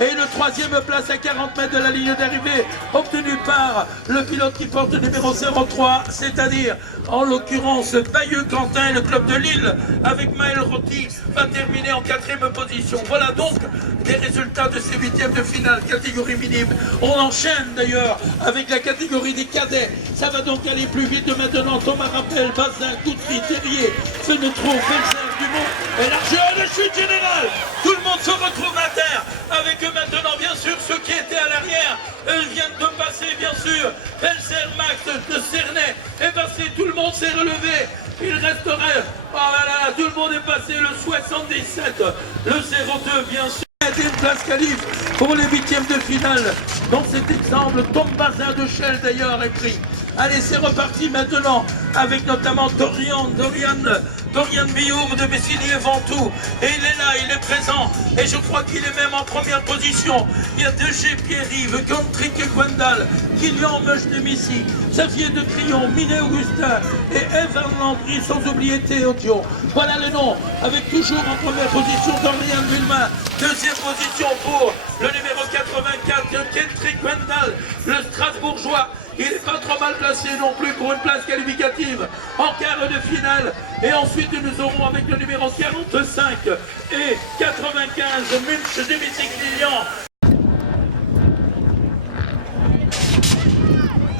Et une troisième place à 40 mètres de la ligne d'arrivée, obtenue par le pilote qui porte le numéro 03, c'est-à-dire en l'occurrence Bayeux Quentin, le club de Lille, avec Maël Rotti, va terminer en 4e position. Voilà donc les résultats de ces 8e de finale, catégorie minime. On enchaîne d'ailleurs avec la catégorie des cadets. Ça va donc aller plus vite de maintenant. Thomas Rappel, Bazin, Goutry, Terrier, Fenetro, Felser, Dumont et largeur de chute générale. Tout le monde se retrouve à terre avec eux maintenant, bien sûr, ceux qui étaient à l'arrière. Ils viennent de passer, bien sûr. Felser, Max, de Cernay est passé. Tout le monde s'est relevé. Il resterait, oh voilà, tout le monde est passé, le 77, le 02, bien sûr. Une place qualif pour les 8e de finale. Dans cet exemple, Tom Bazin de Chelles d'ailleurs est pris. Allez, c'est reparti maintenant avec notamment Dorian Bioum de Messigny-Ventoux. Et il est là, il est présent. Et je crois qu'il est même en première position. Il y a DG Pierre-Yves, Gontrick Gwendal, Kylian Meuch-Nemissi, Xavier de Crillon, Minet Augustin et Evan Landry, sans oublier Théo Dion. Voilà le nom, avec toujours en première position Dorian Villemain. Deuxième position pour le numéro 84, Gontrick Gwendal, le Strasbourgeois. Il n'est pas trop mal placé non plus pour une place qualificative en quart de finale. Et ensuite, nous aurons avec le numéro 45 et 95, Munch Demisik-Lilian.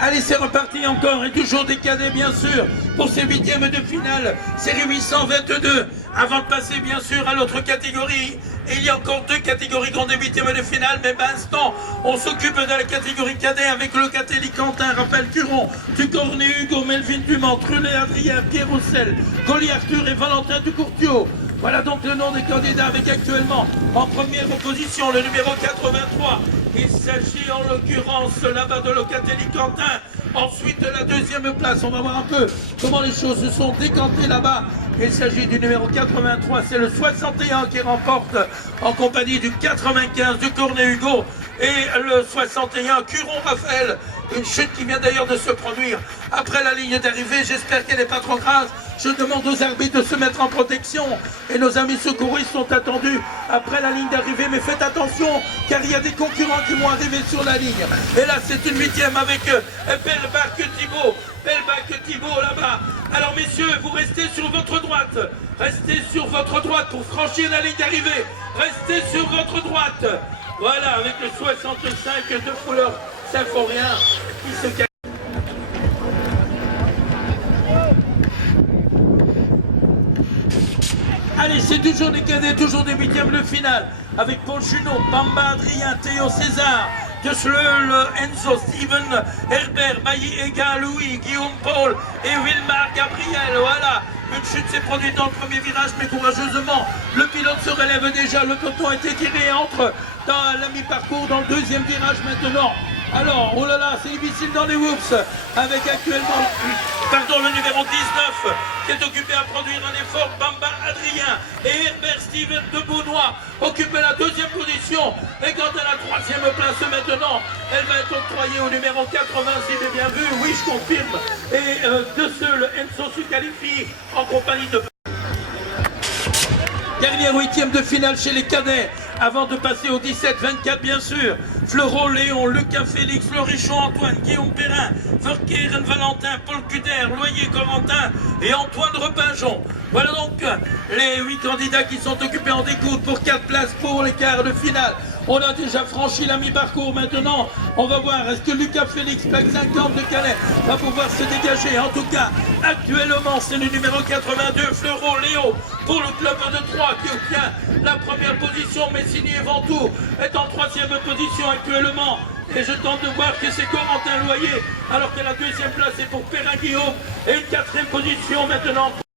Allez, c'est reparti encore, et toujours des cadets, bien sûr, pour ces 8e de finale, série 822. Avant de passer, bien sûr, à l'autre catégorie, il y a encore 2 catégories qui ont des 8e de finale, mais maintenant, on s'occupe de la catégorie cadet avec le Catéli Quentin, Raphaël Curon, Ducorné Hugo, Melvin Dumont, Trulet Adrien, Pierre Roussel, Goli Arthur et Valentin Ducourtiot. Voilà donc le nom des candidats avec actuellement en première position le numéro 83. Il s'agit en l'occurrence là-bas de Locatelli Quentin. Ensuite de la 2e place, on va voir un peu comment les choses se sont décantées là-bas. Il s'agit du numéro 83, c'est le 61 qui remporte en compagnie du 95 du Cornet Hugo et le 61 Curon Raphaël. Une chute qui vient d'ailleurs de se produire après la ligne d'arrivée. J'espère qu'elle n'est pas trop grave. Je demande aux arbitres de se mettre en protection et nos amis secouristes sont attendus après la ligne d'arrivée. Mais faites attention car il y a des concurrents qui vont arriver sur la ligne. Et là c'est une 8e avec Belbach Thibault là-bas. Alors messieurs, vous restez sur votre droite. Restez sur votre droite pour franchir la ligne d'arrivée. Restez sur votre droite. Voilà, avec le 65 de Fuller Symphorien qui se cache. Allez, c'est toujours des cadets, toujours des 8e de finale, avec Paul Junot, Bamba Adrien, Théo César, De Schleuel, Enzo, Steven, Herbert, Bailly, Ega, Louis, Guillaume Paul et Wilmar Gabriel. Voilà, une chute s'est produite dans le premier virage, mais courageusement, le pilote se relève déjà. Le peloton a été tiré et entre dans la mi-parcours, dans le 2e virage maintenant. Alors, oh là là, c'est difficile dans les whoops, avec actuellement, le numéro 19, qui est occupé à produire un effort, Bamba Adrien et Herbert Steven de Beaunois occupent la 2e position. Et quant à la 3e place maintenant, elle va être octroyée au numéro 80, si j'ai bien vu, oui je confirme. Et de seul, Enzo se qualifie en compagnie de... Dernière 8e de finale chez les cadets, avant de passer au 17-24 bien sûr. Fleurot, Léon, Lucas Félix, Florichon, Antoine, Guillaume Perrin, Verkeeren, Valentin, Paul Cuder, Loyer, Corentin et Antoine Repinjon. Voilà donc les 8 candidats qui sont occupés en découte pour 4 places pour les quarts de finale. On a déjà franchi la mi-parcours maintenant. On va voir, est-ce que Lucas Félix, PEC 50 de Calais, va pouvoir se dégager. En tout cas, actuellement, c'est le numéro 82, Fleurot Léo, pour le club de Troyes qui obtient la première position. Messigny-Ventoux est en 3e position actuellement. Et je tente de voir que c'est Corentin Loyer, alors que la 2e place est pour Perrin Guillaume. Et une 4e position maintenant.